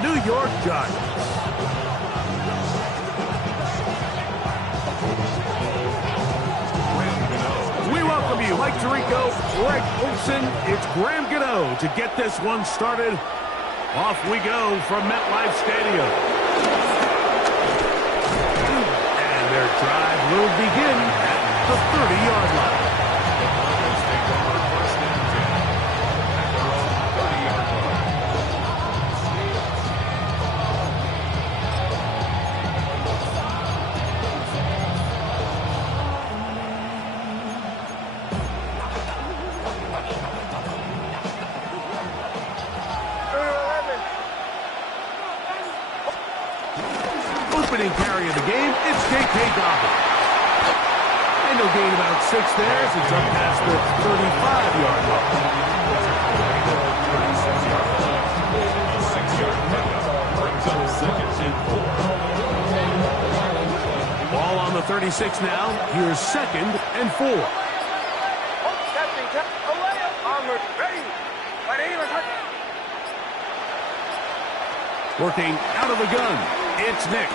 New York Giants. We welcome you, Mike Tirico, Greg Olson. It's Graham Gano to get this one started. Off we go from MetLife Stadium. And their drive will begin at the 30-yard line. Opening carry of the game, it's J.K. Dobbins. And he'll gain about 6 there as it's up past the 35-yard line. Ball on the 36 now. Here's 2nd and 4. Working out of the gun, it's Nix.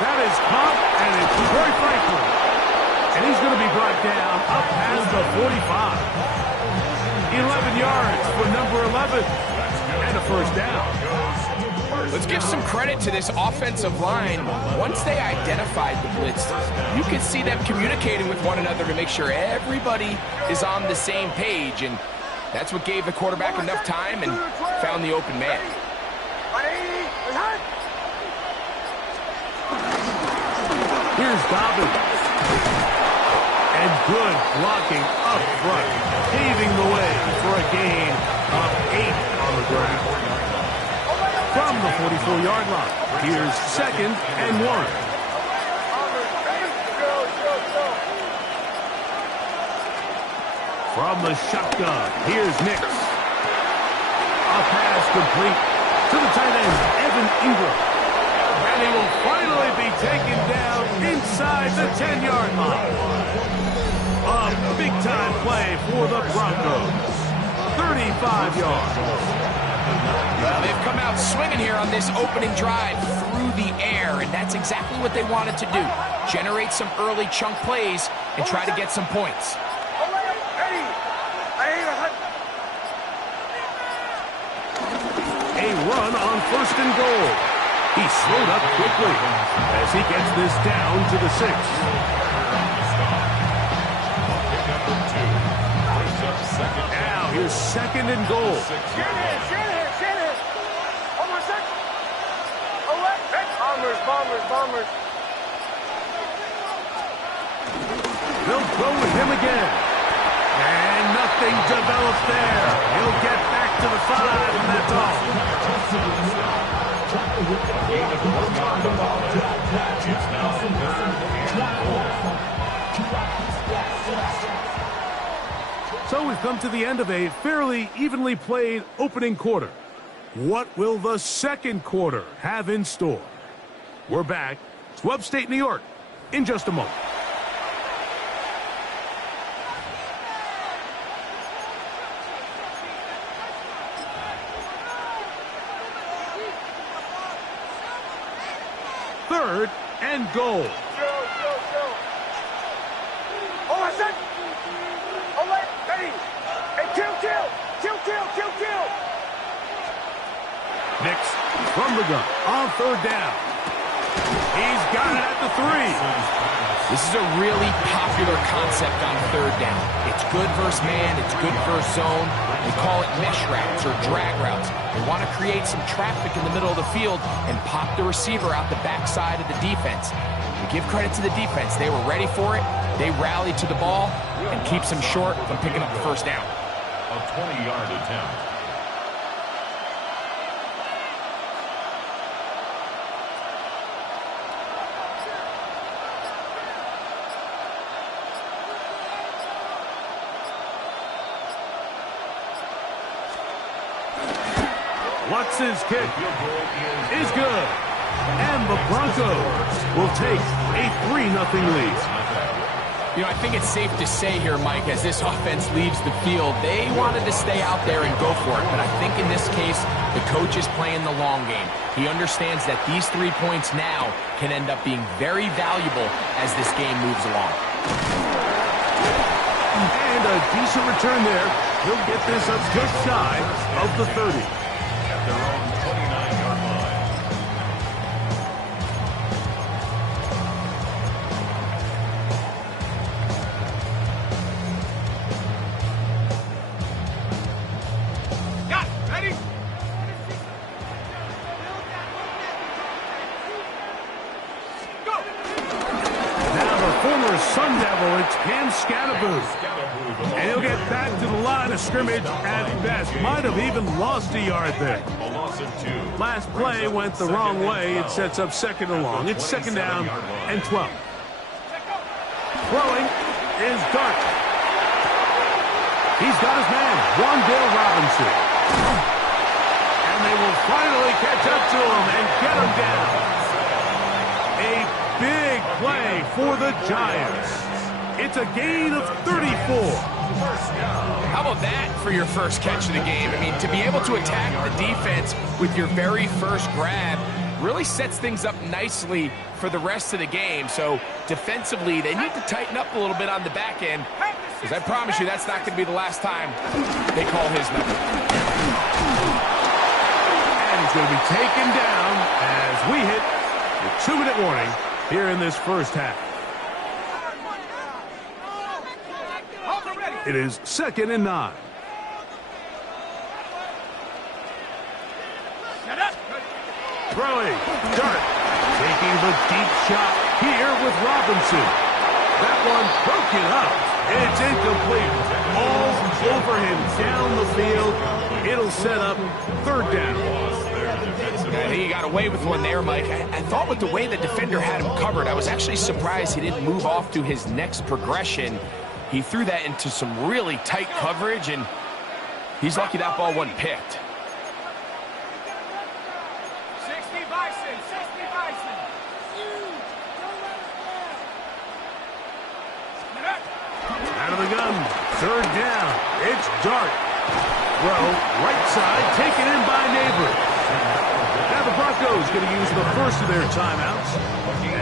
That is caught, and it's Troy Franklin. And he's going to be brought down up past the 45. 11 yards for number 11. And a first down. Let's give some credit to this offensive line. Once they identified the blitz, you could see them communicating with one another to make sure everybody is on the same page. And that's what gave the quarterback enough time and found the open man. Here's Dobbins. And good blocking up front, paving the way for a gain of 8 on the ground. From the 44-yard line, here's 2nd and 1. From the shotgun, here's Nix. A pass complete to the tight end, Evan Ingram. And he will finally be taken down inside the 10-yard line. A big-time play for the Broncos. 35 yards. Well, they've come out swinging here on this opening drive through the air, and that's exactly what they wanted to do. Generate some early chunk plays and try to get some points. A run on 1st and goal. He slowed up quickly as he gets this down to the 6. Now here's 2nd and goal. Bombers. They'll go with him again. And nothing develops there. He'll get back to the 5, and that's all. So we've come to the end of a fairly evenly played opening quarter. What will the 2nd quarter have in store? We're back to upstate New York in just a moment. Third and goal. Nix from the gun on 3rd down. He's got it at the 3. This is a really popular concept on 3rd down. It's good versus man, it's good versus zone. They call it mesh routes or drag routes. They want to create some traffic in the middle of the field and pop the receiver out the backside of the defense. We give credit to the defense. They were ready for it. They rallied to the ball and keeps them short from picking up the first down. A 20-yard attempt. Watson's kick is good. And the Broncos will take a 3-0 lead. You know, I think it's safe to say here, Mike, as this offense leaves the field, they wanted to stay out there and go for it. But I think in this case, the coach is playing the long game. He understands that these 3 points now can end up being very valuable as this game moves along. And a decent return there. He'll get this up just shy of the 30. At their own 29-yard line. Got it. Ready? Go! Now the former Sun Devil, it's Cam Scatterboo. And he'll get back to the line of scrimmage at best. Might have even lost a yard there. A loss of 2. Last play went the wrong way. It sets up second and long. It's second down and 12. Throwing is Dart. He's got his man, Wan'Dale Robinson. And they will finally catch up to him and get him down. A big play for the Giants. It's a gain of 34. How about that for your first catch of the game? I mean, to be able to attack the defense with your very first grab really sets things up nicely for the rest of the game. So defensively, they need to tighten up a little bit on the back end, because I promise you that's not going to be the last time they call his number. And he's going to be taken down as we hit the 2-minute warning here in this first half. It is second and 9. Throwing, Dart, taking the deep shot here with Robinson. That one broken up. It's incomplete. All over him down the field. It'll set up third down. I think he got away with one there, Mike. I thought with the way the defender had him covered, I was actually surprised he didn't move off to his next progression. He threw that into some really tight coverage, and he's lucky that ball wasn't picked. 60 Bison, 60 Bison. Out of the gun, third down. It's Dart. Throw, right side, taken in by Neighbor. Now the Broncos going to use the first of their timeouts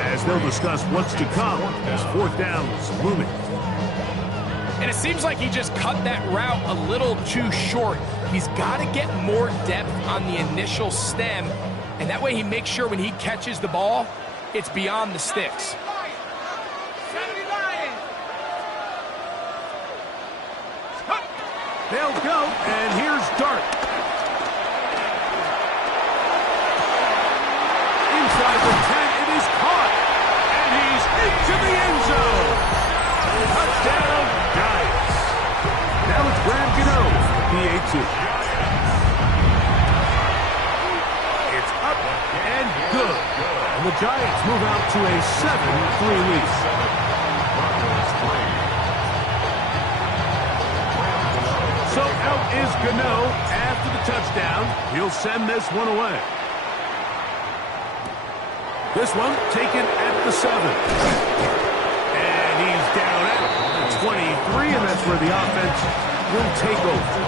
as they'll discuss what's to come as fourth down's looming. And it seems like he just cut that route a little too short. He's got to get more depth on the initial stem, and that way he makes sure when he catches the ball, it's beyond the sticks. They'll go, and here's Dart. Inside the 10, it is caught, and he's into the end zone. Touchdown, Giants. Now it's Graham Gano, PA2. It's up and good. And the Giants move out to a 7-3 lead. So out is Gano after the touchdown. He'll send this one away. This one taken at the 7. And he's down at the 23, and that's where the offense will take over.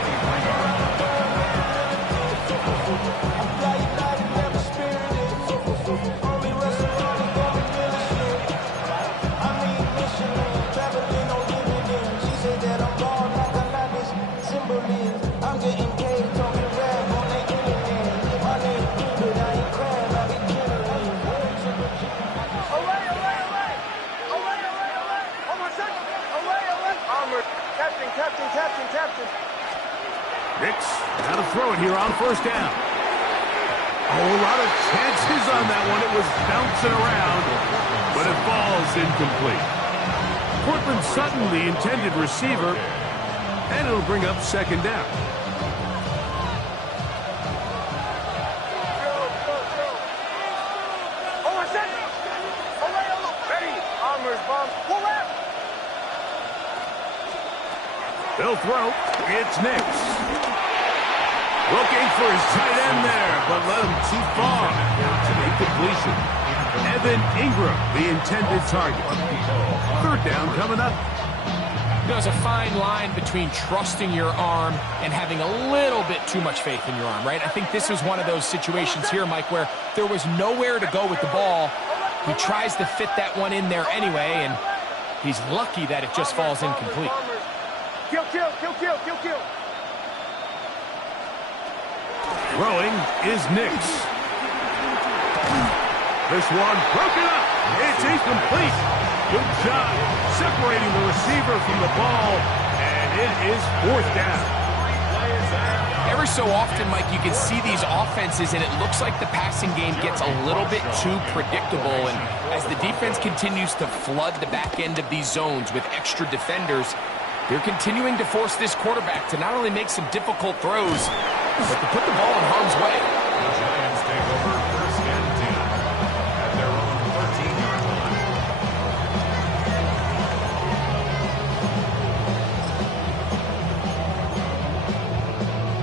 Captain. Nix, now to throw it here on first down. Oh, a lot of chances on that one. It was bouncing around, but it falls incomplete. Cortland Sutton, the intended receiver, and it'll bring up second down. They'll throw. It's Nix. Looking for his tight end there, but let him too far. It's an incompletion. Evan Ingram, the intended target. Third down coming up. There's a fine line between trusting your arm and having a little bit too much faith in your arm, right? I think this was one of those situations here, Mike, where there was nowhere to go with the ball. He tries to fit that one in there anyway, and he's lucky that it just falls incomplete. Kill, kill, kill, kill, kill, kill. Throwing is Nix. This one broken up. It's incomplete. Good job separating the receiver from the ball, and it is fourth down. Every so often, Mike, you can see these offenses, and it looks like the passing game gets a little bit too predictable. And as the defense continues to flood the back end of these zones with extra defenders, they're continuing to force this quarterback to not only make some difficult throws, but to put the ball in harm's way. The Giants take over first and 10 at their own 13-yard line.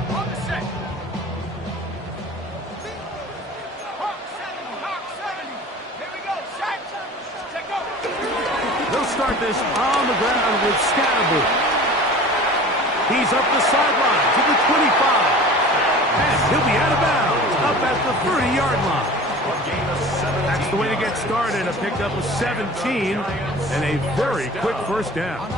On the set. Hawk 70, Hawk 70. Here we go, set. Check go. They'll start this on the ground with Scatterboot. He's up the sideline to the 25. And he'll be out of bounds up at the 30-yard line. That's the way to get started. A pickup of 17 and a very quick first down.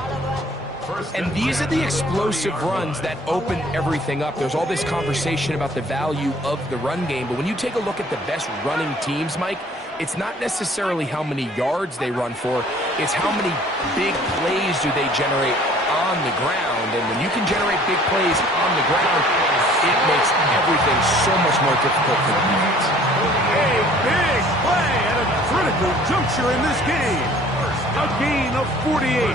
And these are the explosive runs that open everything up. There's all this conversation about the value of the run game, but when you take a look at the best running teams, Mike, it's not necessarily how many yards they run for, it's how many big plays do they generate on the ground. And when you can generate big plays on the ground, it makes everything so much more difficult for the defense. A big play at a critical juncture in this game. A gain of 48.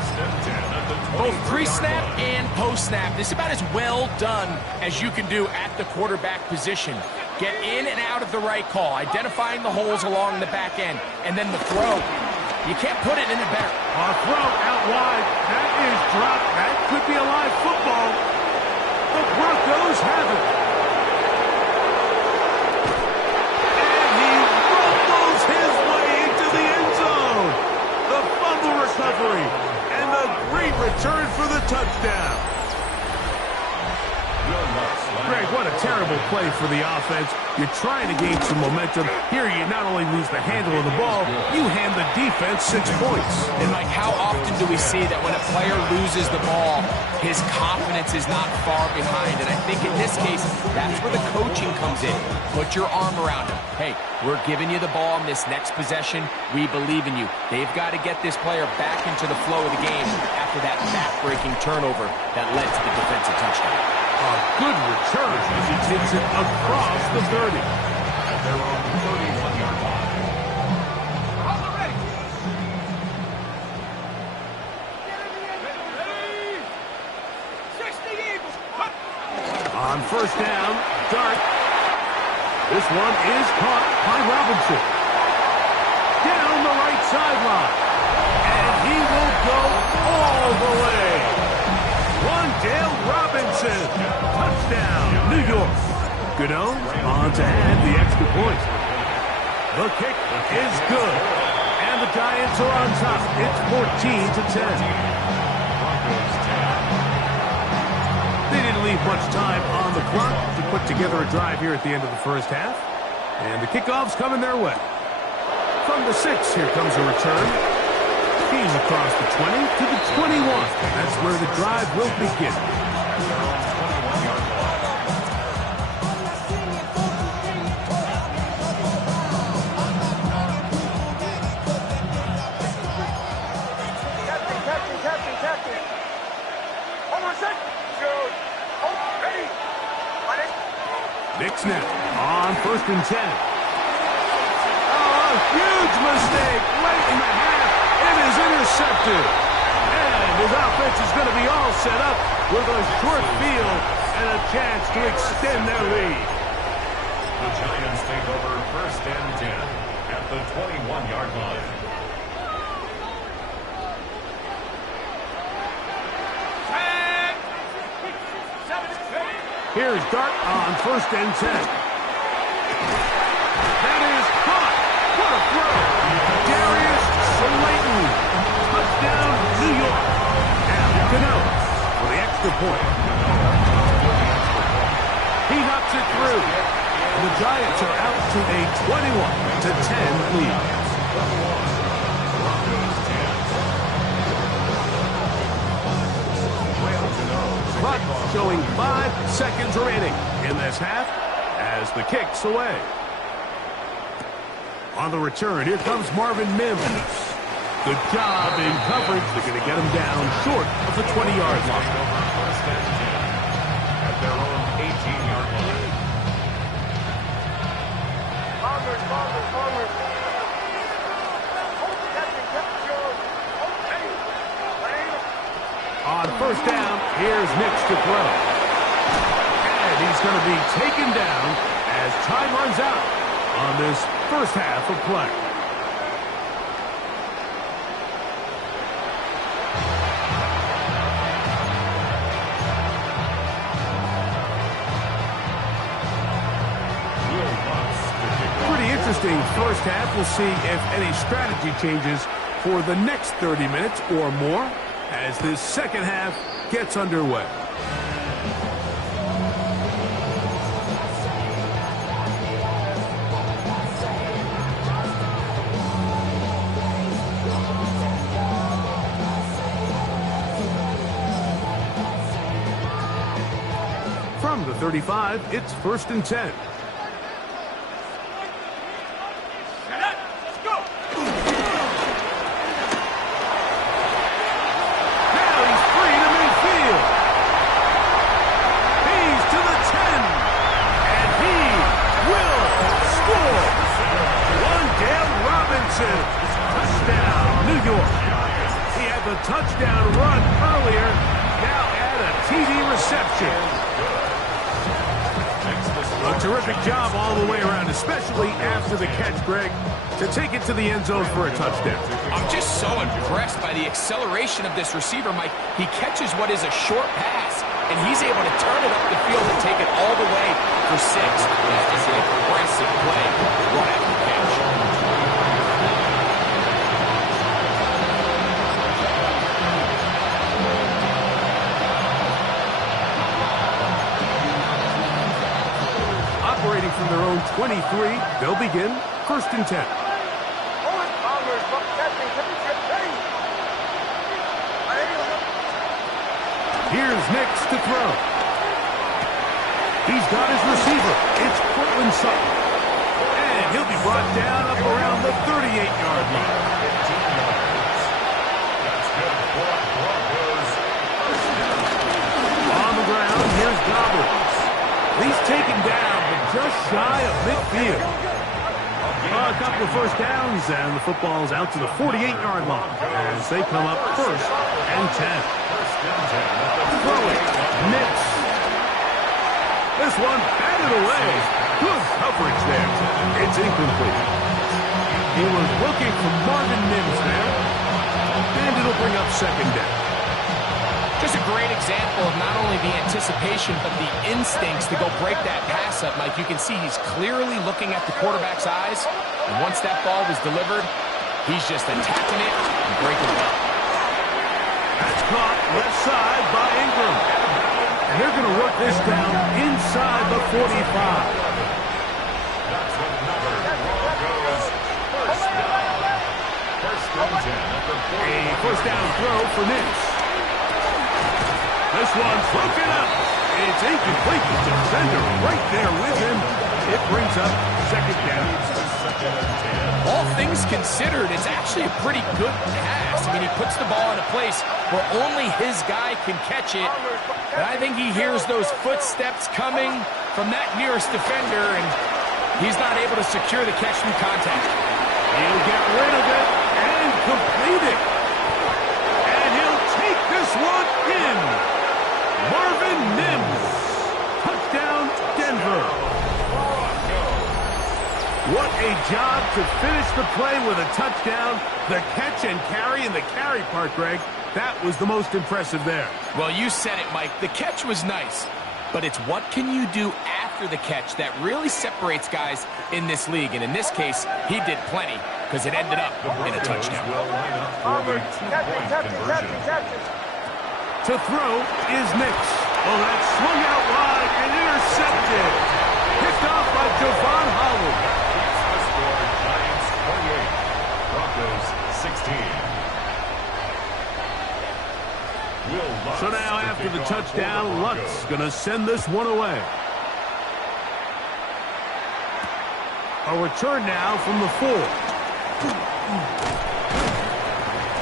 Both pre-snap and post-snap, this is about as well done as you can do at the quarterback position. Get in and out of the right call, identifying the holes along the back end, and then the throw. You can't put it any better. A throw out wide. That is dropped. That could be a live football. The Broncos have it. And he rumbles his way into the end zone. The fumble recovery and the great return for the touchdown. Greg, what a terrible play for the offense. You're trying to gain some momentum. Here you not only lose the handle of the ball, you hand the defense 6 points. And Mike, how often do we see that when a player loses the ball, his confidence is not far behind? And I think in this case, that's where the coaching comes in. Put your arm around him. Hey, we're giving you the ball in this next possession. We believe in you. They've got to get this player back into the flow of the game after that back-breaking turnover that led to the defensive touchdown. A good return as he takes it across the 30. At their own 31-yard line. Hold it ready. Get in the end. Ready. 60 Eagles. On first down, Dart. This one is caught by Robinson. Down the right sideline. And he will go all the way. Wandale Robinson. Touchdown, New York. Gano on to add the extra point. The kick is good. And the Giants are on top. It's 14-10. They didn't leave much time on the clock to put together a drive here at the end of the first half. And the kickoff's coming their way. From the 6, here comes a return. He's across the 20 to the 21. That's where the drive will begin. Captain. Hold on a sec. Shoot. Oh, ready. Ready. Big snap on first and 10. Oh, a huge mistake late in the half. It is intercepted. And his offense is going to be all set up with a short field and a chance to extend their lead. The Giants take over first and 10 at the 21-yard line. Here's Dart on first and 10. That is caught. What a throw. point. He knocks it through. The Giants are out to a 21-10 lead. Clock showing 5 seconds remaining in this half as the kick's away. On the return, here comes Marvin Mims. Good job in coverage. They're going to get him down short of the 20-yard line. At their own 18-yard line. On first down, here's Nix to throw. And he's going to be taken down as time runs out on this first half of play. Pretty interesting first half. We'll see if any strategy changes for the next 30 minutes or more as this second half gets underway. From the 35, it's 1st and 10. Touchdown, New York. He had the touchdown run earlier. Now add a TD reception. A terrific job all the way around, especially after the catch, Greg, to take it to the end zone for a touchdown. I'm just so impressed by the acceleration of this receiver, Mike. He catches what is a short pass, and he's able to turn it up the field and take it all the way for 6. That is an impressive play right after the catch. Operating from their own 23, they'll begin 1st and 10. Here's Nix to throw. He's got his receiver. It's Cortland Sutton. And he'll be brought down up around the 38-yard line. On the ground, here's Gobbler. He's taken down, but just shy of midfield. A couple of first downs, and the football's out to the 48-yard line as they come up 1st and 10. Throwing, Nix. This one batted away. Good coverage there. It's incomplete. He was looking for Marvin Mims there, and it'll bring up 2nd down. Just a great example of not only the anticipation, but the instincts to go break that pass up, Mike. You can see he's clearly looking at the quarterback's eyes. And once that ball was delivered, he's just attacking it and breaking it up. That's caught left side by Ingram. And they're going to work this down inside the 45. That's another Broncos first down. 1st and 10 at the 40. A first down throw for Nix. This one's broken up. It's incomplete. The defender right there with him. It brings up 2nd down. All things considered, it's actually a pretty good pass. I mean, he puts the ball in a place where only his guy can catch it. But I think he hears those footsteps coming from that nearest defender, and he's not able to secure the catch through contact. He'll get rid of it and complete it. And he'll take this one in. Marvin Mims. Touchdown, Denver. What a job to finish the play with a touchdown. The catch and carry, and the carry part, Greg, that was the most impressive there. Well, you said it, Mike. The catch was nice, but it's what can you do after the catch that really separates guys in this league. And in this case, he did plenty because it ended up in a touchdown. To throw is Nix. Oh, that swung out wide and intercepted. Picked off by Javon Holland. Keeps the score, Giants 28, Broncos 16. Will Lutz So now to after kick the off touchdown, for the Lutz Broncos. going to send this one away. A return now from the 4.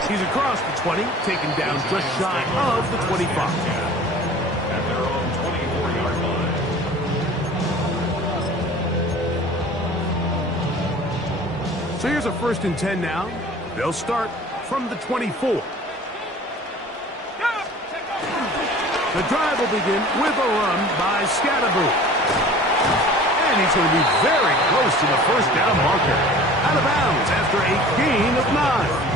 He's across the 20, taken down just shy of the 25. At their own 24-yard line. So here's a 1st and 10 now. They'll start from the 24. The drive will begin with a run by Scatterboot. And he's going to be very close to the 1st down marker. Out of bounds after a gain of 9.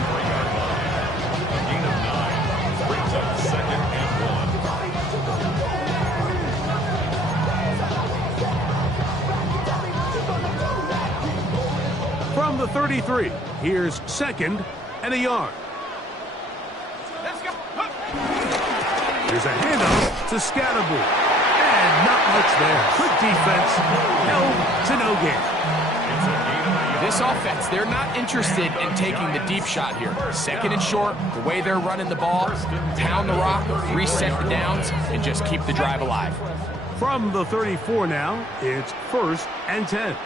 Gain of 9 brings up 2nd and 1. From the 33, here's 2nd and a yard. Here's a handoff to Scatterboot. And not much there. Good defense. Held to no gain. This offense, they're not interested in taking the deep shot here. 2nd and short, the way they're running the ball, pound the rock, reset the downs, and just keep the drive alive. From the 34 now, it's 1st and 10.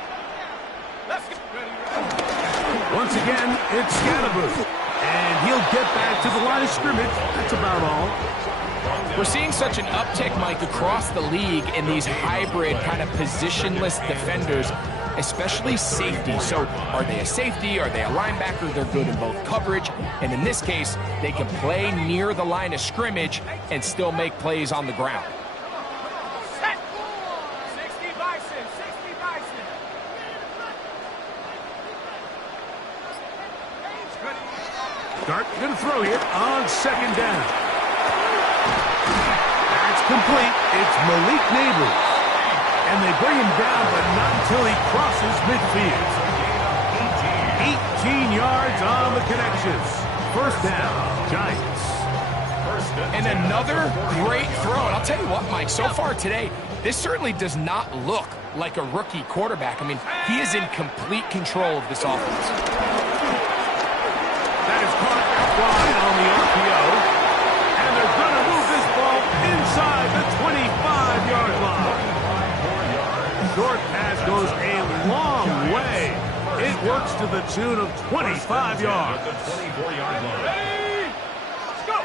Once again, it's Scatterboot. And he'll get back to the line of scrimmage. That's about all. We're seeing such an uptick, Mike, across the league in these hybrid kind of positionless defenders, especially safety. So are they a safety? Are they a linebacker? They're good in both coverage. And in this case, they can play near the line of scrimmage and still make plays on the ground. Set. 60 Bison. 60 Bison. Dart going to throw here on 2nd down. That's complete. It's Malik Neighbors. And they bring him down, but not until he crosses midfield. 18 yards on the connections. 1st down, Giants. And another great throw. And I'll tell you what, Mike, so far today, this certainly does not look like a rookie quarterback. I mean, he is in complete control of this offense. That is caught wide on the RPO. And they're going to move this ball inside the 25-yard line. Short pass goes a long way. It works to the tune of 25 yards. At the 24-yard line. Let's go.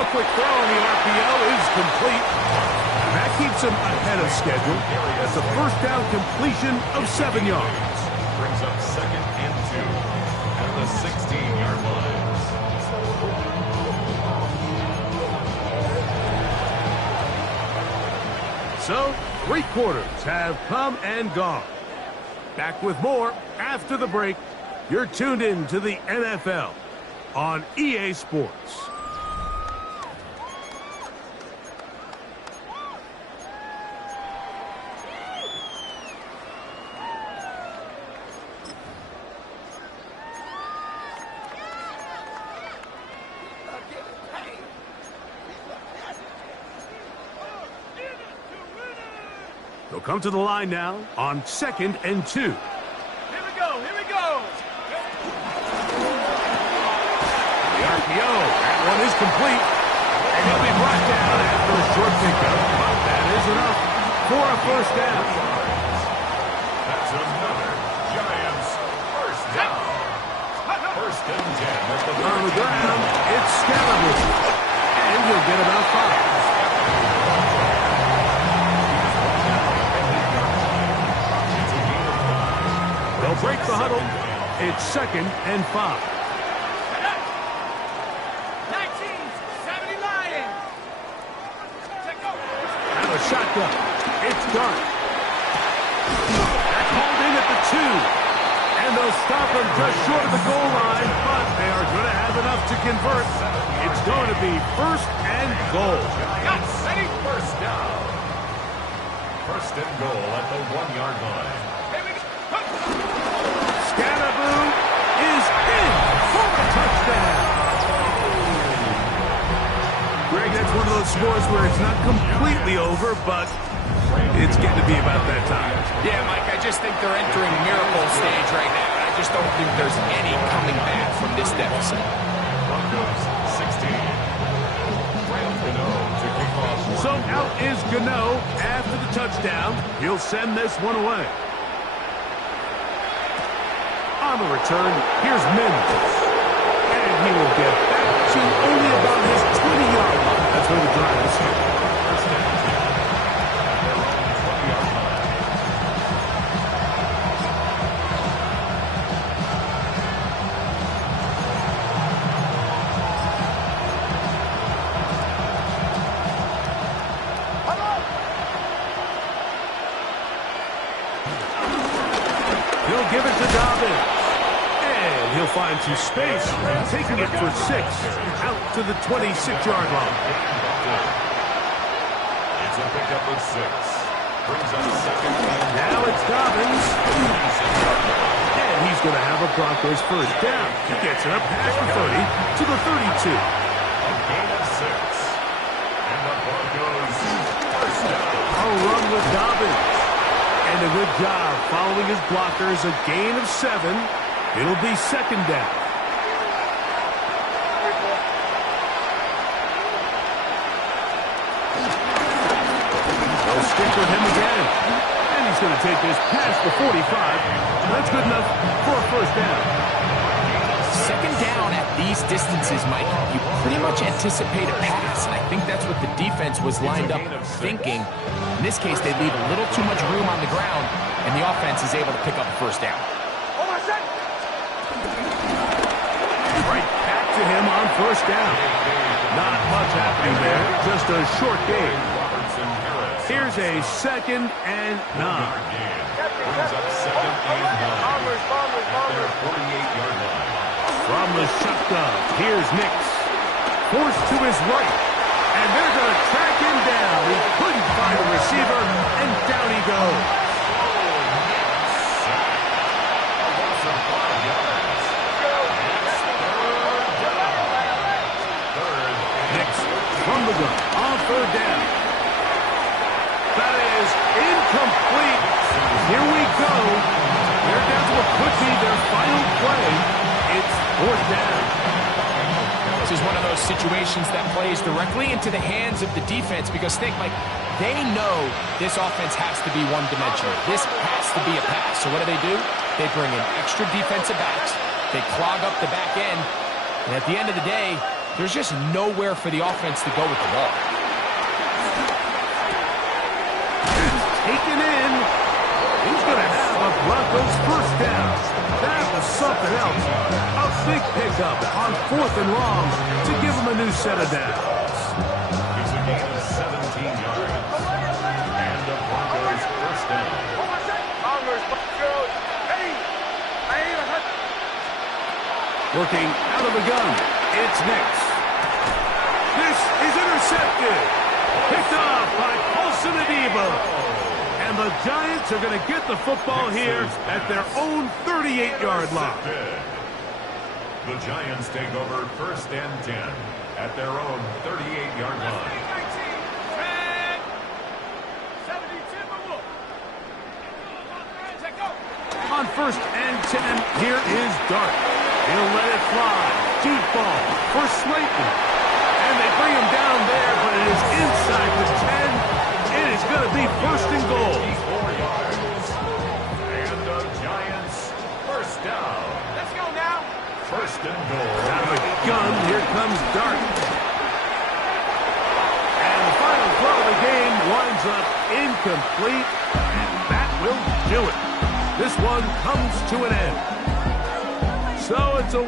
A quick throw on the RPO is complete. That keeps him ahead of schedule. That's a 1st down completion of 7 yards. Brings up 2nd and 2 at the 16-yard line. So, 3 quarters have come and gone. Back with more after the break. You're tuned in to the NFL on EA Sports. They'll come to the line now on 2nd and 2. Here we go. Here we go. The RPO, that one is complete. And he'll be brought down after a short pickup. But that is enough for a 1st down. That's another Giants 1st down. 1st and 10 at the On the ground, it's Scalabus. And he'll get about 5. They'll break the huddle. It's 2nd and 5. 1970 Lions. Now a shotgun. It's Dart. That's hauled in at the 2. And they'll stop him just short of the goal line, but they are going to have enough to convert. It's going to be 1st and goal. Ready? 1st down. 1st and goal at the 1-yard line. Here we go. Scatterboot is in for the touchdown. those scores where it's not completely over, but it's getting to be about that time. Yeah, Mike, I just think they're entering miracle stage right now. I just don't think there's any coming back from this deficit. Broncos 16. Graham Gano to kick off. So out is Gano after the touchdown. He'll send this one away. On the return, here's Mendes. And he will get back to only about his 20-yard line. That's where the drive is here. First and 10 at their own 20-yard line. He'll give it to Dobbins. And he'll find some space, taking it for 6, out to the 26-yard line. It's a pickup of 6. Brings up second and Now it's Dobbins. And he's going to have a Broncos first down. He gets it up past the 30 to the 32. a gain of 6. And the Broncos first down. A run with Dobbins. And a good job following his blockers. A gain of 7. It'll be second down. They'll stick with him again. And he's going to take this past the 45. That's good enough for a first down. Second down at these distances, Mike, you pretty much anticipate a pass, and I think that's what the defense was lined up thinking. In this case, they leave a little too much room on the ground, and the offense is able to pick up a first down. Right back to him on first down. Not much happening there, just a short gain. Robertson Harris. Here's a 2nd and 9. Brings up second and 9 at their 48-yard line. From the shotgun, here's Nix. Forced to his right, and they're going to track him down. He couldn't find a receiver, and down he goes. A loss of 5 yards. It's third and Nix from the gun on third down. That is incomplete. Here we go. They're down to what could be their final play. It's fourth down. This is one of those situations that plays directly into the hands of the defense because, think, Mike, they know this offense has to be one-dimensional. This has to be a pass. So what do? They bring in extra defensive backs. They clog up the back end. And at the end of the day, there's just nowhere for the offense to go with the ball. Taken in. He's going to have a Broncos first down. That was something else. A big pickup on 4th and long to give him a new set of downs. It's a gain of 17 yards. And the Broncos first down. Working out of the gun. It's Nix. This is intercepted. Picked off by Paulson Adebo. And the Giants are going to get the football here at their own 38-yard line. The Giants take over first and 10 at their own 38-yard line. On first and 10, here is Dart. He'll let it fly. Deep ball for Slayton. And they bring him down there, but it is inside the 10. It is going to be first and goal. 4 yards. And the Giants first down. Let's go now. First and goal. Out of the gun, here comes Dart. And the final throw of the game winds up incomplete. And that will do it. This one comes to an end. So it's a